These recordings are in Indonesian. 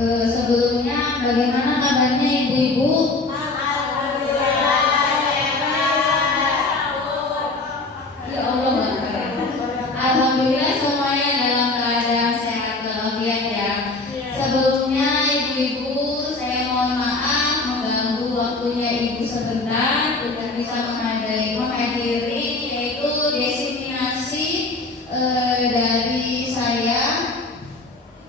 Sebelumnya bagaimana kabarnya ibu-ibu? Ya Allah, alhamdulillah semuanya dalam keadaan sehat walafiat ya. Sebelumnya ibu-ibu, saya mohon maaf mengganggu waktunya ibu sebentar, tidak bisa menghadiri yaitu diseminasi dari saya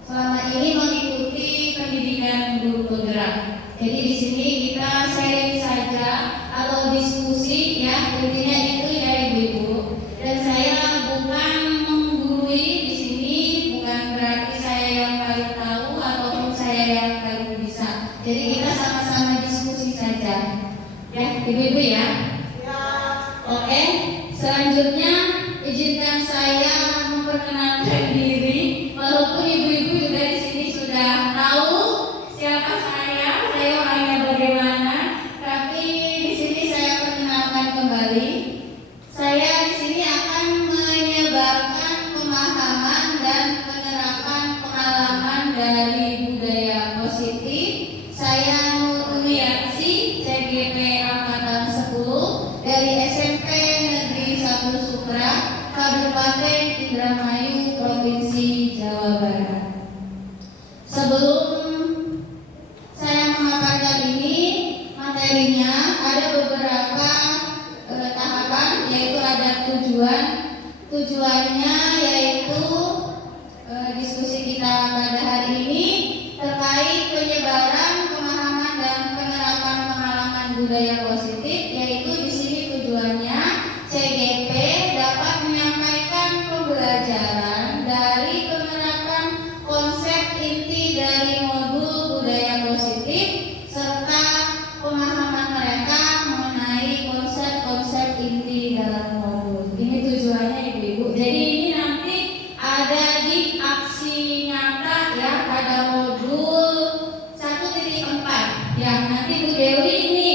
selama ini mengikuti pendidikan guru penggerak. Jadi di sini kita sharing saja atau diskusi ya, intinya itu ya ibu-ibu. Dan saya bukan menggurui di sini, bukan berarti saya yang paling tahu ataupun saya yang paling bisa. Jadi kita sama-sama diskusi saja ya ibu-ibu ya. Oke, selanjutnya izinkan saya memperkenalkan diri. Walaupun ibu-ibu juga di sini sudah tahu siapa saya orangnya bagaimana, tapi di sini saya perkenalkan kembali. Saya di sini akan menyebarkan pemahaman dan penerapan pengalaman dari budaya positif. Saya Nuruliyasi, CGP angkatan 10 dari SMP Negeri 1 Sukra, Kabupaten Indramayu, Provinsi Jawa Barat. Sebelum saya memaparkan ini materinya, ada beberapa tahapan, yaitu ada tujuannya yaitu diskusi kita pada hari ini terkait penyebaran pemahaman dan penerapan pengalaman budaya positif, yaitu di sini tujuannya CGP dapat menyampaikan pembelajaran dari penerapan konsep inti dari modul budaya positif serta pemahaman mereka mengenai konsep-konsep inti dalam modul. Ini tujuannya ibu-ibu. Jadi ini nanti ada di aksi nyata ya pada modul 1.4 ya. Nanti Bu Dewi ini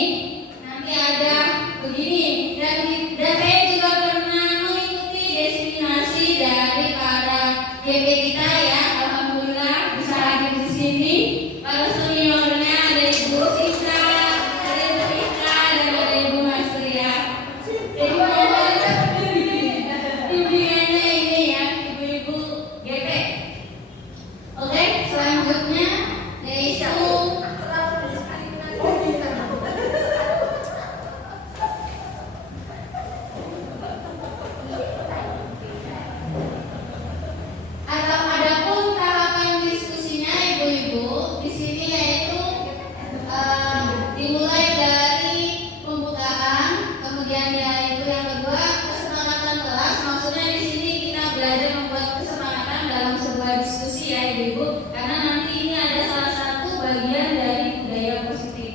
nanti ada begini, dan saya juga pernah mengikuti destinasi dari para GP kita ya. Alhamdulillah bisa hadir di sini. Para seniornya ada Ibu Sita, ada Ibu Ika, dan ada Ibu Masria. Jadi bimbingannya ini ya ibu-ibu GP. Oke, selanjutnya yaitu adapun tahapan diskusinya ibu-ibu di sini yaitu dimulai dari pembukaan, kemudian yaitu yang kedua kesepakatan kelas. Maksudnya di sini kita belajar membuat kesepakatan dalam sebuah diskusi ya ibu-ibu, karena nanti ini ada salah satu bagian dari budaya positif.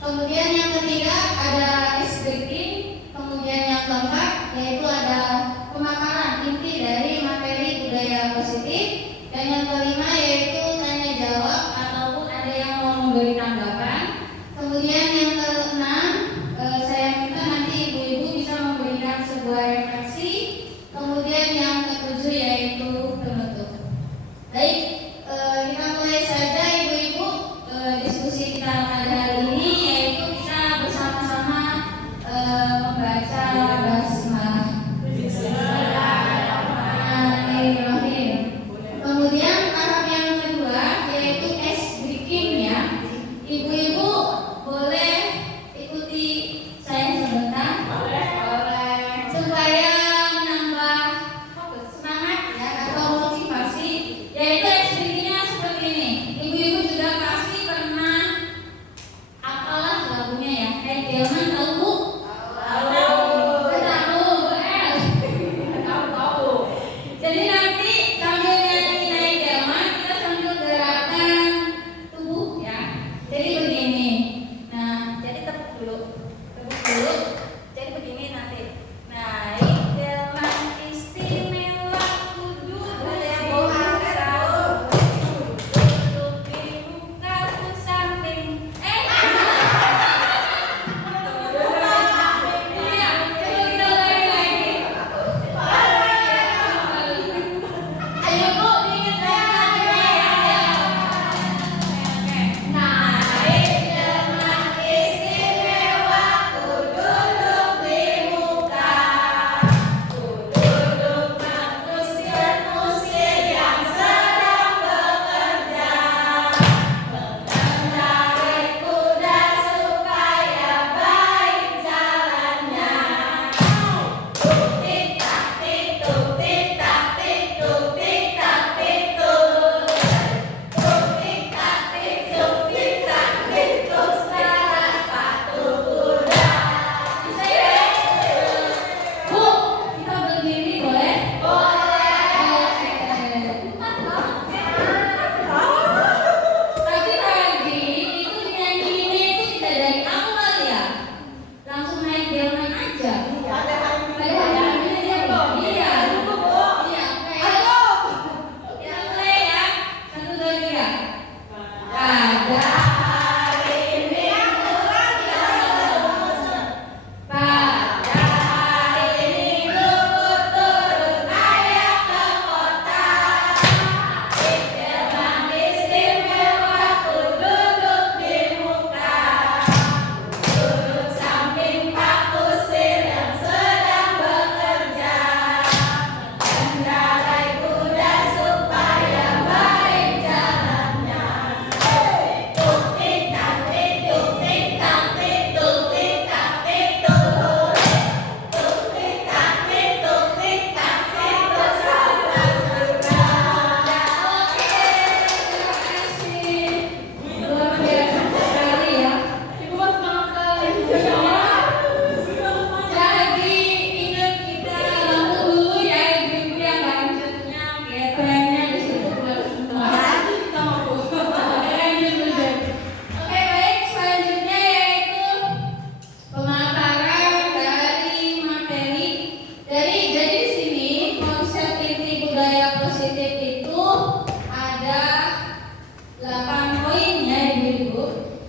Kemudian yang ketiga ada ice breaking, kemudian yang keempat yaitu ada pemaparan inti dari materi budaya positif, dan yang kelima yaitu tanya jawab ataupun ada yang mau memberi tanggapan. Kemudian yang keenam saya minta nanti ibu-ibu bisa memberikan sebuah refleksi. Kemudian yang ketujuh yaitu penutup. Baik, kita mulai saja ibu-ibu diskusi kita pada hari ini, yaitu kita bersama-sama membaca basmalah. Bismillahirrahmanirrahim. Kemudian tahap yang kedua yaitu ice breaking ya. Ibu-ibu boleh ikuti saya sebentar. Boleh. Supaya menambah semangat ya atau motivasi, yaitu ice breakingnya seperti ini. Ibu-ibu juga pasti pernah apalah lagunya ya. Delman tahu Bu? Tahu.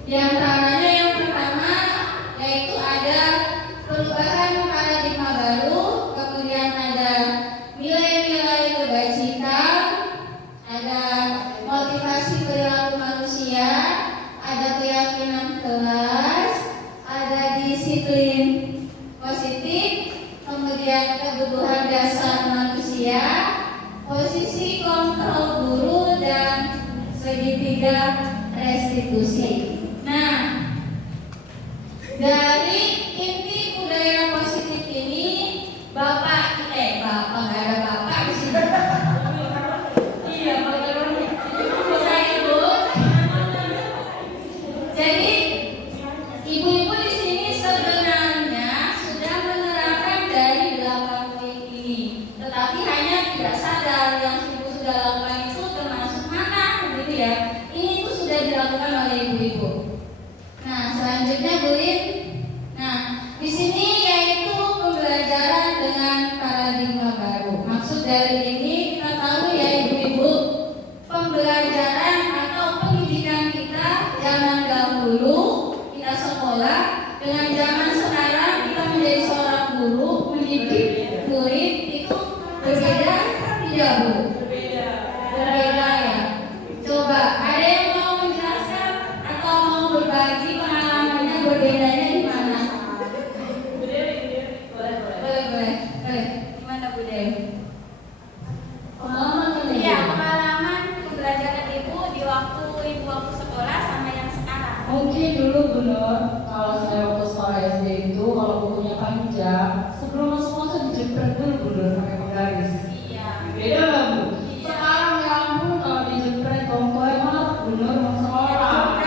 Di antaranya yang pertama yaitu ada perubahan paradigma baru, kemudian ada nilai-nilai kebajikan, ada motivasi perilaku manusia, ada keyakinan kelas, ada disiplin positif, kemudian kebutuhan dasar manusia, posisi kontrol guru, dan segitiga restitusi. Nah, dari inti budaya positif ini, Bapak nggak ada Bapak di sini. Iya, bisa Ibu. Jadi ibu-ibu di sini sebenarnya sudah menerapkan dari 8 poin ini, tetapi hanya tidak sadar yang ibu sudah lakukan itu termasuk mana, begitu ya. Ini tuh sudah dilakukan oleh ibu-ibu. Nah, selanjutnya Bu Lin. Nah, di sini yaitu pembelajaran dengan paradigma baru. Maksud dari ini kita tahu ya ibu-ibu, pembelajaran atau pendidikan kita zaman dahulu kita sekolah dengan zaman sekarang kita menjadi seorang guru mendidik murid itu berbeda tidak Bu? Berbeda ya. Coba ada yang mau menjelaskan atau mau berbagi pengalamannya berbedanya di mana? Boleh. Gimana Bu Dewi? Pengalaman Iya, pengalaman pembelajaran ibu di waktu ibu waktu sekolah sama yang sekarang. Mungkin dulu benar kalau saya waktu sekolah SD itu kalau bukunya panjang sebelum masuk dijepret dulu benar pakai penggaris. Iya. Beda lah Bu. Sekarang ya ampun kalau dijepret tomboy mah benar mau sekolah.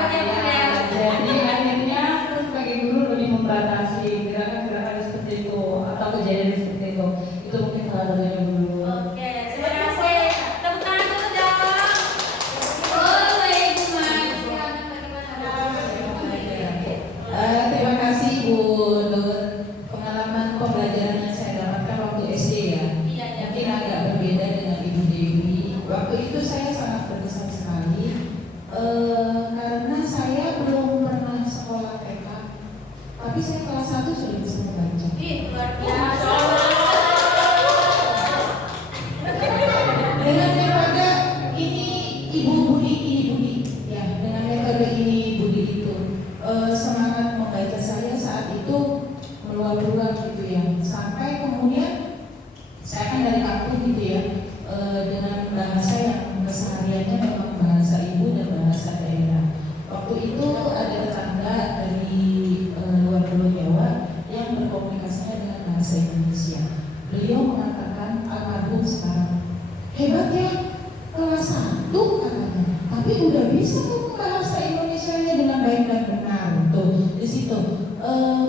Jadi akhirnya terus sebagai guru lebih membatasi gerakan-gerakan seperti itu atau kejadian seperti itu. Itu mungkin salah satunya dulu. Oke, terima kasih. Tepuk tangan dulu dong. Boleh Ibu Mas. Terima kasih Bu Nur. Pengalaman pembelajaran yang saya dapatkan waktu SD ya, Iya, mungkin agak berbeda dengan Ibu Dewi. Waktu itu saya sangat berkesan sekali karena saya belum pernah sekolah TK, tapi saya kelas 1 sudah bisa membaca. Ih, luar biasa. Dengan metode ini Ibu Budi, ya, dengan metode ini Budi itu semangat membaca saya saat itu meluap-luap gitu ya, sampai kemudian saya kan dari kampung gitu ya, dengan bahasa yang kesehariannya memang bahasa ibu dan bahasa daerah. Waktu itu ada tetangga dari luar Pulau Jawa yang berkomunikasinya dengan bahasa Indonesia. Beliau mengatakan, almarhum sekarang, hebat ya, kelas 1 katanya, tapi udah bisa tuh bahasa Indonesianya dengan baik dan benar. Tuh di situ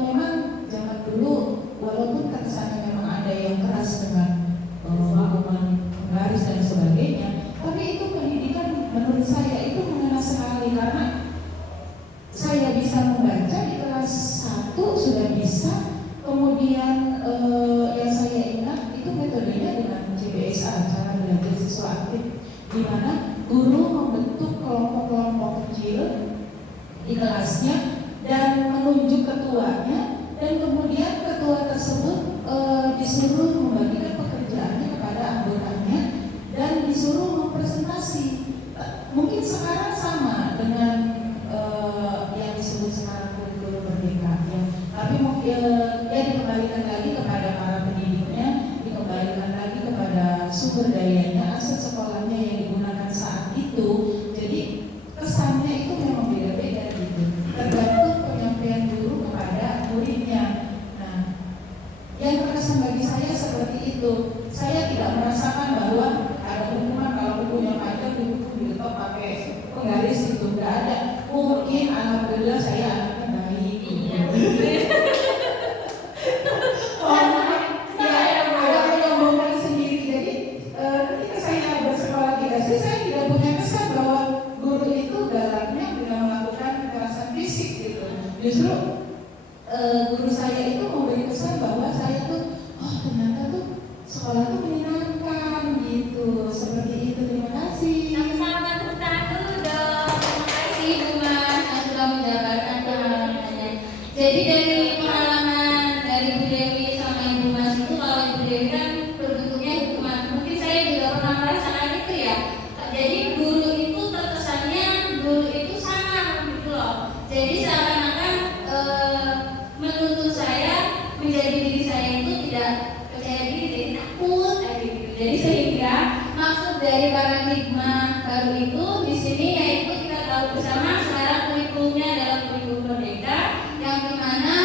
memang zaman dulu walaupun kesannya memang ada yang keras dengan hukuman penggaris dan sebagainya, tapi itu pendidikan menurut saya itu mengena sekali karena saya bisa membaca di kelas 1 sudah bisa. Kemudian yang saya ingat itu metodenya dengan CBSA, cara belajar siswa aktif, di mana guru membentuk kelompok-kelompok kecil di kelasnya dan menunjuk ketuanya, dan kemudian ketua tersebut disuruh membagikan pekerjaannya kepada anggotanya dan disuruh mempresentasi. Mungkin sekarang dari pengalaman dari Bu Dewi sama Ibu Mas itu, kalau Ibu Dewi kan berbentuknya hukuman, mungkin saya juga pernah merasakan itu ya. Jadi guru itu terkesannya guru itu sangar gitu loh. Jadi seakan-akan menuntut saya menjadi diri saya itu tidak percaya diri, jadi takut kayak gitu. Jadi sehingga maksud dari paradigma baru itu di sini yaitu kita tahu bersama sekarang kurikulumnya adalah kurikulum merdeka yang dimana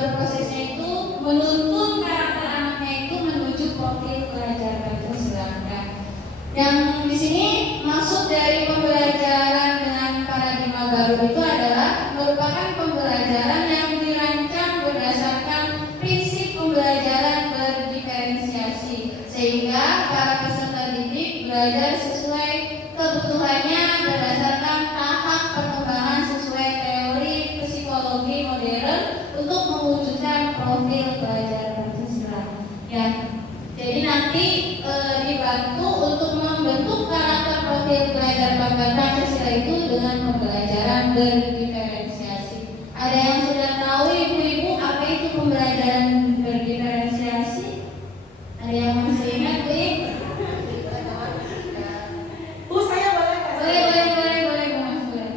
berprosesnya itu menuntun karakter anaknya itu menuju profil pelajar Pancasila. Yang di sini maksud dari pembelajaran dengan paradigma baru itu adalah merupakan pembelajaran yang dirancang berdasarkan prinsip pembelajaran berdiferensiasi, sehingga para peserta didik belajar sesuai kebutuhannya berdasarkan tahap perkembangan sesuai teori psikologi modern untuk mewujudkan profil pelajar Pancasila. Ya, jadi nanti dibantu untuk membentuk karakter profil pelajar Pancasila itu dengan pembelajaran berdiferensiasi. Ada yang sudah tahu ibu-ibu apa itu pembelajaran berdiferensiasi? Ada yang masih ingat, Bu? Bu, saya boleh nggak? Boleh, Bu Mas, boleh.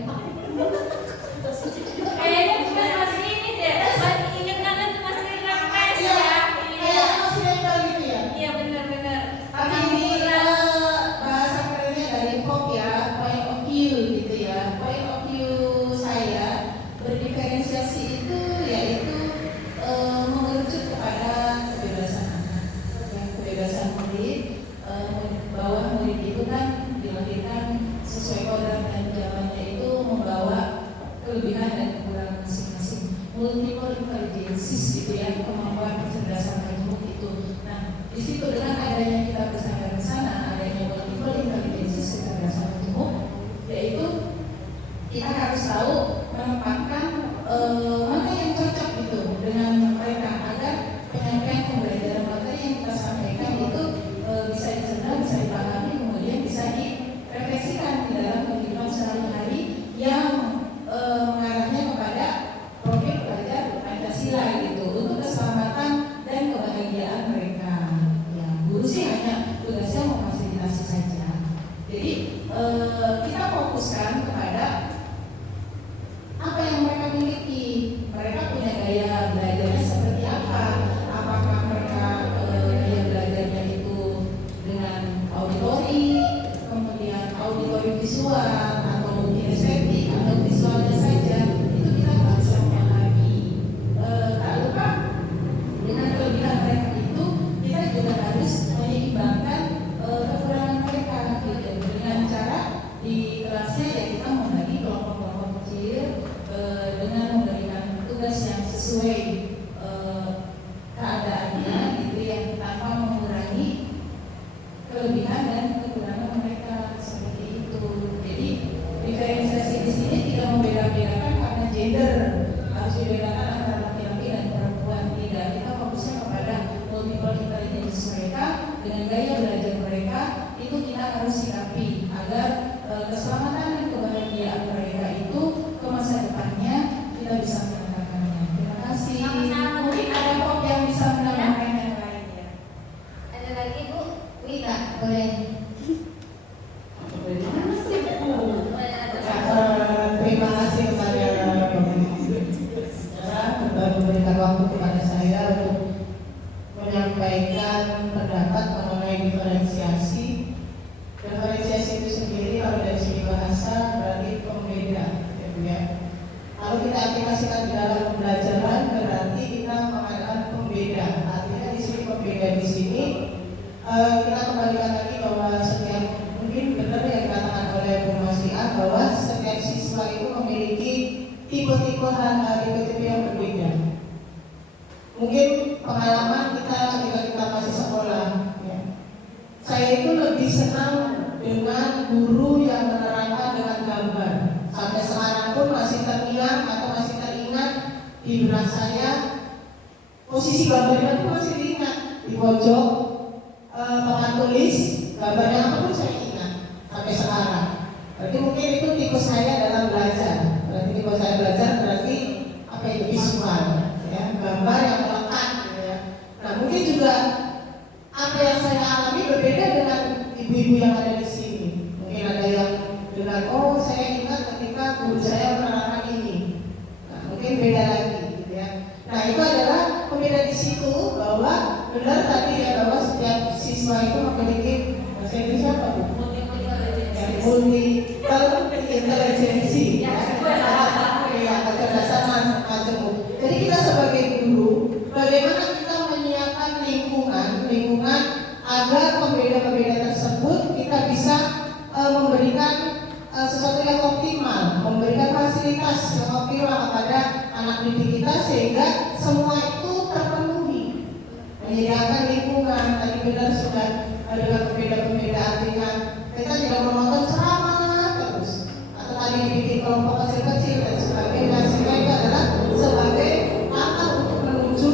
Kayaknya bukan masih ini deh, masih ingat kan masih request Iya, ya. kayak masih nempel gitu ya. Iya benar-benar. Tapi ini bahasa kerennya dari Pop ya, point of view gitu ya. Point of view saya berdiferensiasi itu yaitu mengerucut kepada kebebasan anak, ya, kebebasan murid. Bahwa murid itu kan dilahirkan sesuai kodrat dan zamannya itu membawa kelebihan dan kekurangan masing-masing, multiple intelligences gitu ya, kemampuan kecerdasan majemuk itu. Nah, di situ dengan adanya kita bersama di sana, adanya multiple intelligences kecerdasan majemuk, yaitu kita harus tahu menempatkan mana yang cocok gitu dengan mereka agar penyampaian pembelajaran materi yang kita sampaikan itu bisa dicerna, bisa dipahami, kemudian bisa direfleksikan di dalam kehidupan sehari-hari yang mengarahnya kepada profil pelajar Pancasila gitu untuk keselamatan dan kebahagiaan mereka. Ya, guru sih hanya tugasnya memfasilitasi saja. Jadi kita fokuskan kepada apa yang mereka miliki. Mereka punya gaya belajarnya seperti apa? Apakah mereka gaya belajarnya itu dengan auditori, kemudian auditori visual, atau kinestetik, atau visualnya saja? Itu kita harus bisa memahami. Tak lupa dengan kelebihan mereka itu kita juga harus menyeimbangkan kekurangan mereka gitu, dengan cara di kelasnya ya kita membagi kelompok-kelompok kecil dengan memberikan tugas yang sesuai keadaannya gitu ya, tanpa mengurangi kelebihan dan kekurangan mereka seperti itu. Jadi diferensiasi di sini tidak membeda-bedakan karena gender, harus dibedakan antara laki-laki dan perempuan, tidak. Kita fokusnya kepada multiple intelligence mereka dengan gaya belajar mereka itu kita harus sikapi agar keselamatan dan kebahagiaan mereka itu ke masa depannya kita bisa mengatakannya. Terima kasih. Sama-sama. Mungkin ada Pop yang bisa menambahkan yang lainnya. Ada lagi Bu? Wika, boleh. Terima kasih kepada Bapak sudah memberikan waktu kepada saya untuk menyampaikan pendapat mengenai diferensiasi. Diferensiasi itu sendiri kalau dari segi bahasa berarti pembeda, ya. Kalau kita aplikasikan di dalam pembelajaran berarti kita mengatakan pembeda. Artinya di sini pembeda di sini kita kembalikan lagi bahwa setiap, mungkin benar yang dikatakan oleh Bu Masia bahwa setiap siswa itu memiliki tipe-tipe hal-hal yang berbeda. Mungkin pengalaman kita ketika kita masih sekolah, ya. Saya itu lebih senang dengan guru yang menerangkan dengan gambar. Sampai sekarang pun masih terngiang atau masih teringat di benak saya, posisi gambarnya itu masih diingat di pojok papan tulis, gambarnya apa pun saya ingat sampai sekarang. Berarti mungkin itu tipe saya dalam belajar. Berarti tipe saya belajar berarti apa itu multi intelijensi, ya, kecerdasan macam-macam. Jadi kita sebagai guru, bagaimana kita menyiapkan lingkungan agar pembeda-pembeda tersebut kita bisa memberikan sesuatu yang optimal, memberikan fasilitas yang optimal kepada anak didik kita sehingga semua itu terpenuhi. Menyediakan lingkungan, tadi benar sudah dengan pembeda-pembeda artinya kita tidak menonton ceramah terus atau tadi dibikin kelompok kecil-kecil dan sebagainya, sehingga itu adalah sebagai langkah untuk menuju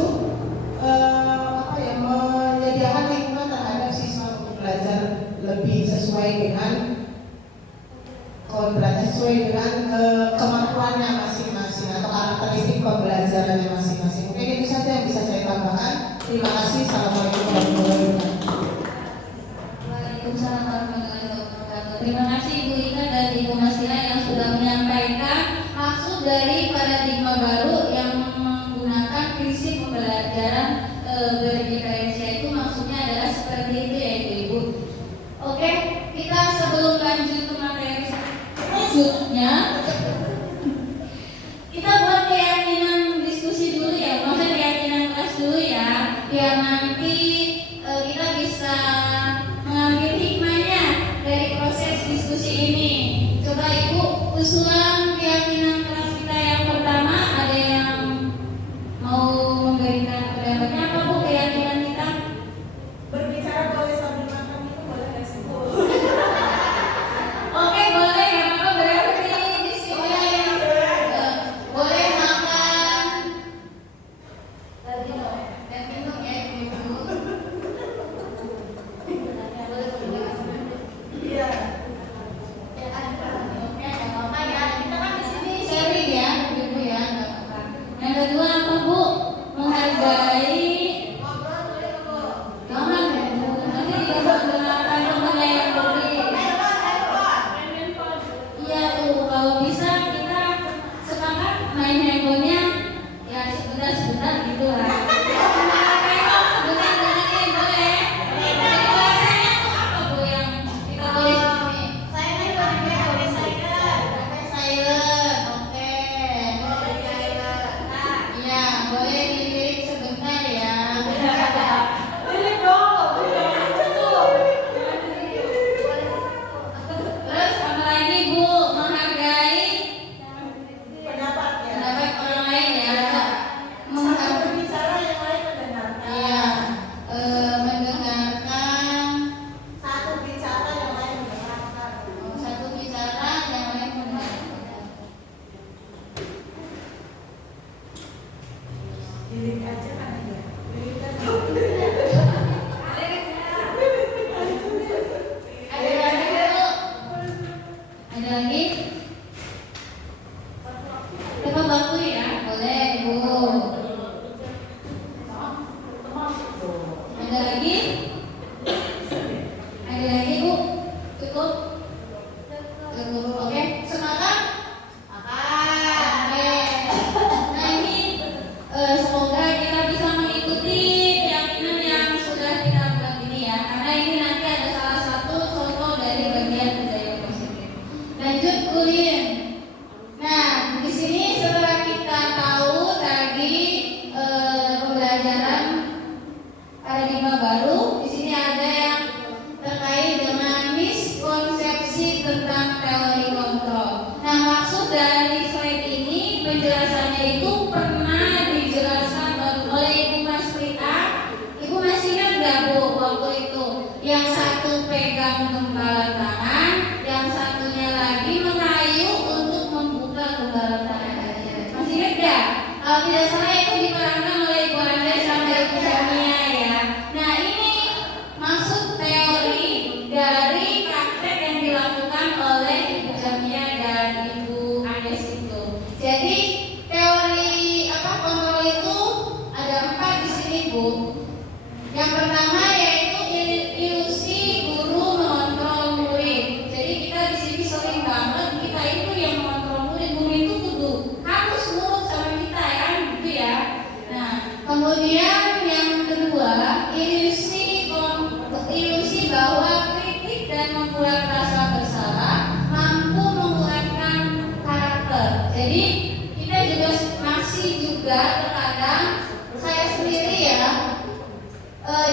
menyediakan lingkungan terhadap siswa untuk belajar lebih sesuai dengan kemampuannya masing-masing atau karakteristik pembelajarannya masing-masing. Mungkin itu saja yang bisa saya tambahkan. Terima kasih. Assalamualaikum warahmatullahi wabarakatuh. Waalaikumsalam warahmatullahi wabarakatuh. Terima kasih Ibu Ika dan Ibu Masila yang sudah menyampaikan maksud dari paradigma baru yang menggunakan prinsip pembelajaran berdiferensia itu maksudnya adalah seperti itu ya Ibu. Oke, kita sebelum lanjut ke materi selanjutnya, kita buat keyakinan diskusi dulu ya, maksudnya keyakinan kelas dulu ya, biar nanti kita bisa mengambil hikmahnya dari proses diskusi ini. Coba Ibu, usulan keyakinan kelas kita yang pertama, ada yang mau memberikan pendapatnya apa Bu keyakinan kita? Berbicara boleh sambil makan itu boleh nggak sih Bu? Oke, boleh ya, Maka berarti di sini boleh makan dan minum ya Ibu. Iya. Ya, ada apa ya? Kita kan di sini sharing ya, Ibu ya, nggak apa-apa. Yang kedua apa Bu? Menghargai. Jangan ya Bu, nanti juga menggunakan temannya yang beri. Iya tuh, kalau bisa kita sepakat main handphonenya ya sebentar gitu lah. Sebentar boleh. Jadi bahasanya tuh apa Bu yang kita tulis di sini? Silent, oke. Iya, boleh dilirik sebentar ya. Terus apa lagi Bu? Menghargai Pendapat ya. pendapat orang lain ya. Satu Menghargai. berbicara yang lain mendengarkan. Iya, mendengarkan. Satu bicara yang lain mendengarkan. Satu bicara, yang lain mendengarkan. Lirik aja kan ya. Lirik aja. Ada lagi Bu? Ada lagi? Tepat waktu ya, boleh Bu. Ada lagi? Ada lagi Bu? Cukup? Cukup, oke. Semangat? Oke. Nah ini semoga kita bisa mengikuti keyakinan yang sudah kita buat ini ya, karena ini nanti ada salah satu contoh dari bagian budaya positif. Lanjut Ulin. Nah di sini setelah kita tahu tadi pembelajaran paradigma baru, di sini ada yang terkait dengan miskonsepsi tentang teori kontrol. Nah maksud dari slide ini penjelasannya itu pernah dijelaskan oleh Ibu Mas Rita. Ibu masih ingat nggak Bu waktu itu? Yang satu pegang gembala tangan, yang satunya lagi merayu untuk membuka gembala tangan. Masih ingat nggak? Kalau tidak salah itu diperankan oleh Ibu Anda sama Ibu Jamia ya. Nah ini maksud teori dari praktek yang dilakukan oleh Ibu Jamia dan Ibu Anies itu. Jadi teori kontrol itu ada 4 di sini Bu. Yang pertama yaitu ilusi guru mengontrol murid. Jadi kita di sini sering banget kita itu yang mengontrol murid. Murid itu kudu harus nurut sama kita ya kan gitu ya. Nah kemudian yang kedua ilusi bahwa kritik dan membuat rasa bersalah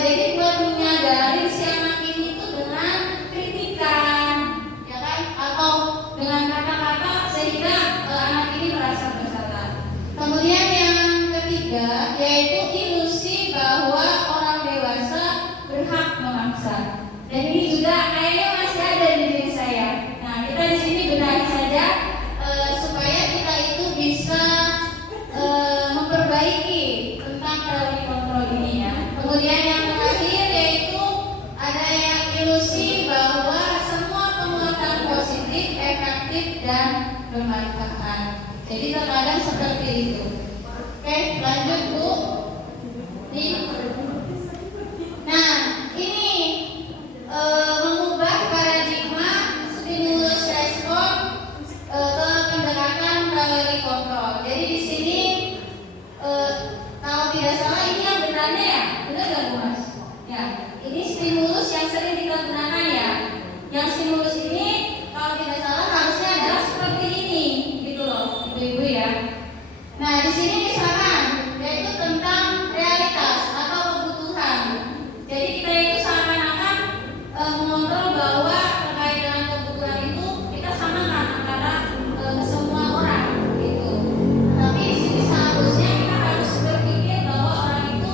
jadi buat menyadari si anak ini tuh dengan kritikan, ya kan, atau dengan kata-kata sehingga anak ini merasa bersalah. Kemudian yang ketiga yaitu ilusi bahwa orang dewasa berhak memaksa. Dan ini juga kayaknya masih ada di diri saya. Nah, kita di sini benahi saja supaya kita itu bisa memperbaiki tentang teori kontrol ini ya. Kemudian yang terakhir yaitu ada yang ilusi bahwa semua penguatan positif, efektif dan bermanfaat. Jadi terkadang seperti itu. Oke, lanjut Bu. Nah, ini mengubah paradigma stimulus respon ke pendekatan teori kontrol. Jadi di sini kalau tidak salah ini yang benarnya ya, benar nggak Bu Mas? Ya, ini stimulus yang sering kita gunakan ya. Yang stimulus ini kalau tidak salah harusnya adalah seperti ini, gitu loh, ibu-ibu ya. Nah, di sini misalkan yaitu tentang realitas atau kebutuhan. Jadi kita itu seakan-akan mengontrol bahwa terkait dengan kebutuhan itu kita samakan antara semua orang gitu. Tapi di sini seharusnya kita harus berpikir bahwa orang itu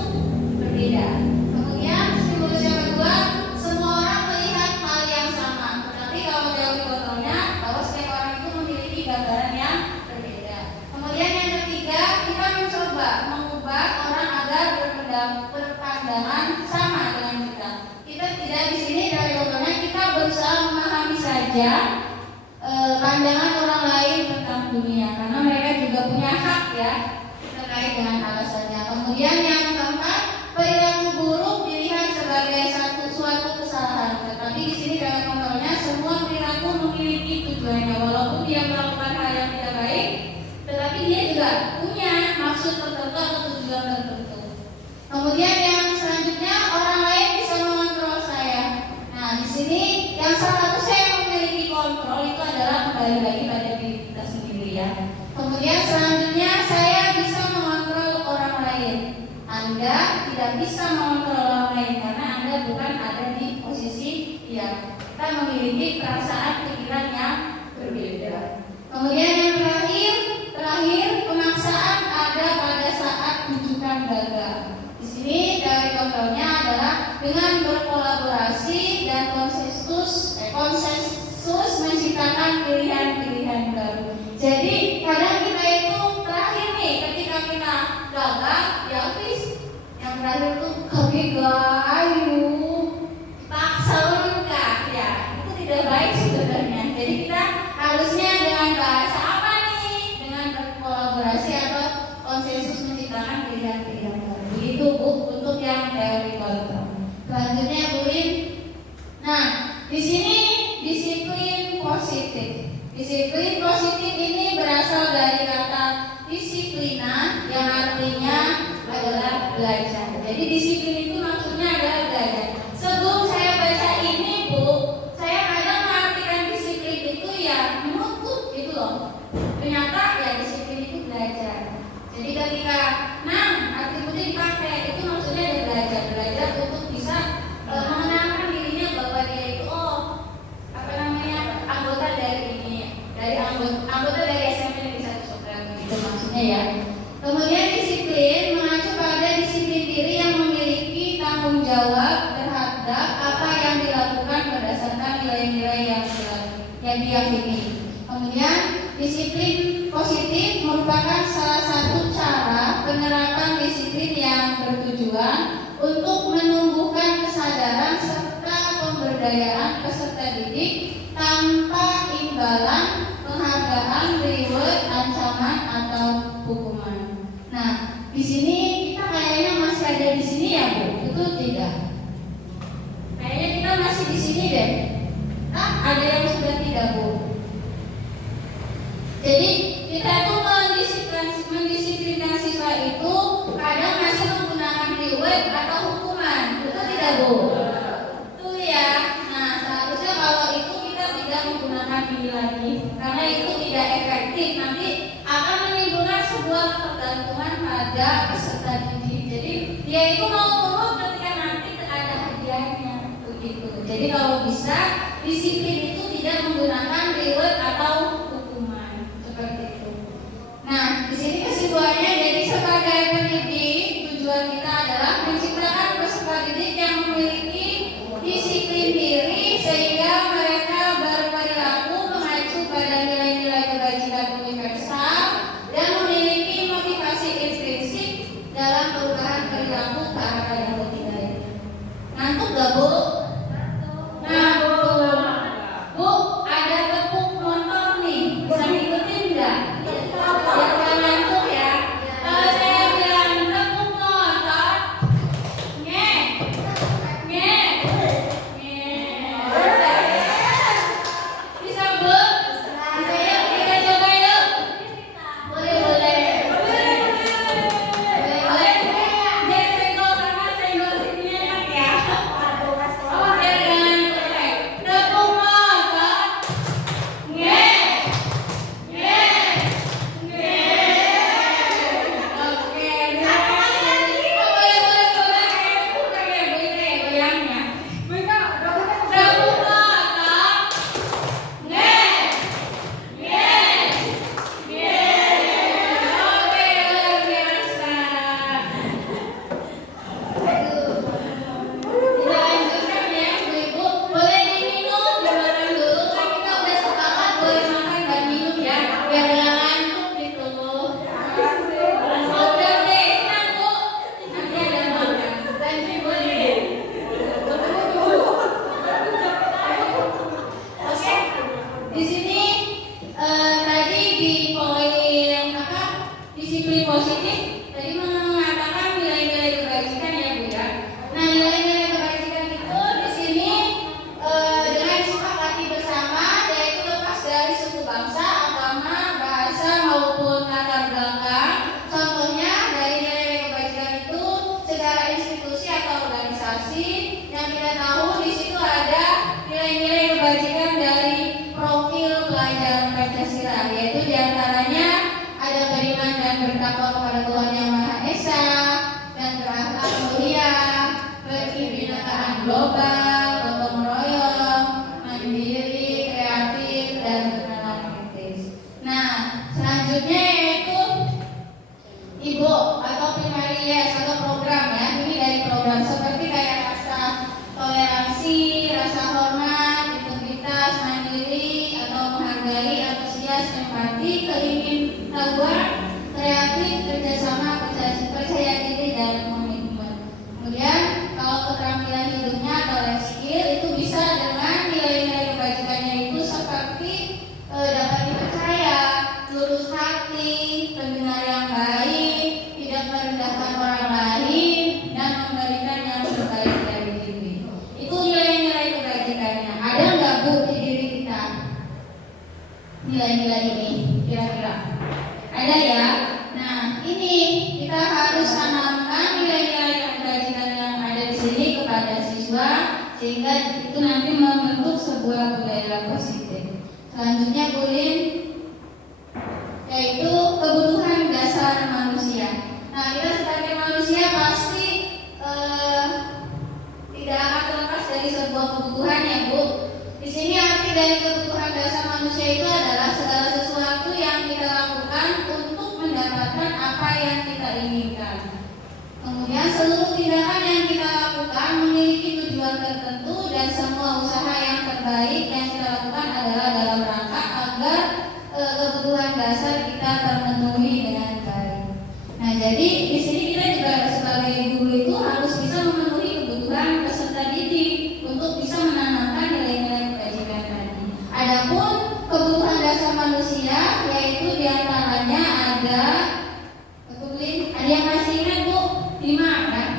berbeda. Kemudian stimulus yang kedua, semua orang melihat hal yang sama. Tapi kalau teori kontrolnya bahwa setiap orang itu memiliki gambaran yang berbeda. Kemudian yang ketiga, kita mencoba mengubah orang agar berpandangan sama dengan kita. Kita tidak di sini dari kontrolnya kita berusaha memahami saja pandangan orang lain tentang dunia karena mereka juga punya hak ya terkait dengan alasannya. Kemudian yang keempat, perilaku buruk dilihat sebagai suatu kesalahan. Tetapi di sini dalam kontrolnya semua perilaku memiliki tujuannya walaupun dia melakukan hal yang tidak baik, tetapi dia juga punya maksud tertentu atau tujuan tertentu. Kemudian yang selanjutnya, orang lain bisa mengontrol saya. Nah, di sini yang seharusnya yang memiliki kontrol itu adalah kembali lagi pada diri kita sendiri ya. Kemudian selanjutnya, saya bisa mengontrol orang lain. Anda tidak bisa mengontrol orang lain karena Anda bukan ada di posisi yang kita memiliki perasaan pikiran yang berbeda. Kemudian yang terakhir pemaksaan ada pada saat bujukan gagal. Di sini dari kontrolnya adalah dengan berkolaborasi dan konsensus menciptakan pilihan-pilihan baru. Jadi kadang kita itu terakhir nih ketika kita gagal ya wis yang terakhir tuh kegayu paksa enggak ya itu tidak baik sebenarnya. Jadi kita harusnya dengan bahasa apa nih? Dengan berkolaborasi atau konsensus menciptakan pilihan-pilihan baru. Begitu Bu untuk yang teori kontrol. Selanjutnya Bu Lin. Nah, di sini disiplin positif. Disiplin positif ini berasal dari kata disiplina yang artinya adalah belajar. Jadi disiplin itu maksudnya adalah belajar. Sebelum saya baca ini Bu, saya kadang mengartikan disiplin itu ya menuntut gitu loh. Ternyata ya disiplin itu belajar. Jadi ketika arti itu dipakai itu maksudnya dia belajar untuk bisa mengenalkan dirinya bahwa dia itu anggota dari ini, dari anggota dari SMP Negeri 1 Sobrang gitu maksudnya ya. Kemudian disiplin mengacu pada disiplin diri yang memiliki tanggung jawab terhadap apa yang dilakukan berdasarkan nilai-nilai yang diyakini. Kemudian disiplin positif merupakan salah satu cara penerapan disiplin yang bertujuan untuk menumbuhkan kesadaran serta pemberdayaan peserta didik tanpa imbalan, penghargaan, reward, ancaman atau hukuman. Nah, di sini kita kayaknya masih ada di sini ya Bu, betul tidak? Kayaknya kita masih di sini deh. Ada yang sudah tidak Bu? Jadi kita tuh mendisiplinkan siswa itu kadang masih menggunakan reward atau hukuman, betul tidak Bu? Betul ya. Nah, seharusnya kalau itu kita tidak menggunakan ini lagi karena itu tidak efektif, nanti akan menimbulkan sebuah ketergantungan pada peserta didik. Jadi dia itu mau nurut ketika nanti Jadi kalau bisa disiplin itu tidak menggunakan reward atau hukuman seperti itu. Nah, di sini kesimpulannya jadi sebagai pendidik tujuan kita adalah menciptakan peserta didik yang memiliki disiplin diri sehingga mereka berperilaku mengacu pada nilai-nilai kebajikan universal dan memiliki motivasi intrinsik dalam perubahan perilaku ke arah yang lebih baik. Ngantuk gak, Bu? Ngantuk. Bu, ada tepuk motor nih. Bisa ngikutin nggak? Jangan ngantuk ya. Kalau saya bilang tepuk motor, ngek, ngek, ngek. Bisa, Bu? Bisa yuk, kita coba yuk. Boleh, boleh. Boleh. Jangan senggol karena senggol sini enak ya. Oh, jangan sampai. Tepuk motor. Ngek. Ngek. Ngek. Oke, terima kasih. Oh, boleh, boleh, boleh. Boleh, goyangnya. Tepuk motor. Ngek. Ngek. Ngek. Oke, luar biasa. Aduh. Kita lanjutkan ya, Bu-Ibu. Boleh diminum jembatan dulu, kan kita udah sepakat boleh makan dan minum ya, biar nggak ngantuk gitu. Udah deh, tenang Bu. Nanti ada makan. Lanjut boleh. Oke, di sini tadi di poin apa? Disiplin positif. Tadi mengatakan nilai-nilai kebajikan ya Bu ya. Nah, nilai-nilai kebajikan itu di sini dengan disepakati bersama, yaitu lepas dari suku bangsa, agama, bahasa maupun latar belakang. Contohnya dari nilai-nilai kebajikan itu secara institusi atau organisasi yang kita tahu di situ ada nilai-nilai kebajikan dari profil pelajaran Pancasila, yaitu diantaranya ada beriman dan bertakwa kepada Tuhan Yang Maha Esa dan berakhlak mulia, berkebinekaan global, gotong royong, mandiri, kreatif, dan bernalar kritis. Nah, selanjutnya yaitu Ibu atau primary yes atau program ya. Ini dari program seperti kayak rasa toleransi, rasa hormat, integritas, mandiri atau menghargai, antusias, empati, keingintahuan, kreatif, kerjasama, percaya diri, dan komitmen. Kemudian kalau keterampilan hidupnya atau life skill itu bisa dengan nilai-nilai kebajikannya itu seperti dapat dipercaya, lurus hati, pendengar yang baik, tidak merendahkan orang lain, dan memberikan yang terbaik dari diri. Itu nilai-nilai kebajikannya. Ada nggak Bu di diri kita nilai-nilai ini? Kira-kira ada ya? Nah, ini kita harus tanamkan nilai-nilai kebajikan yang ada di sini kepada siswa sehingga itu nanti membentuk sebuah budaya positif. Selanjutnya Bulin, yaitu kebutuhan dasar manusia. Nah, kita sebagai manusia pasti tidak akan terlepas dari sebuah kebutuhan ya Bu. Di sini arti dari kebutuhan dasar manusia itu adalah segala sesuatu yang kita lakukan untuk mendapatkan apa yang kita inginkan. Kemudian seluruh tindakan yang kita lakukan memiliki tujuan tertentu dan semua usaha yang terbaik yang kita lakukan adalah dalam rangka agar kebutuhan dasar kita terpenuhi dengan baik. Nah, jadi di sini kita juga sebagai guru itu harus bisa memenuhi kebutuhan peserta didik untuk bisa menanamkan nilai-nilai kebajikan tadi. Adapun kebutuhan dasar manusia yaitu diantaranya ada yang masih ingat Bu? 5 kan?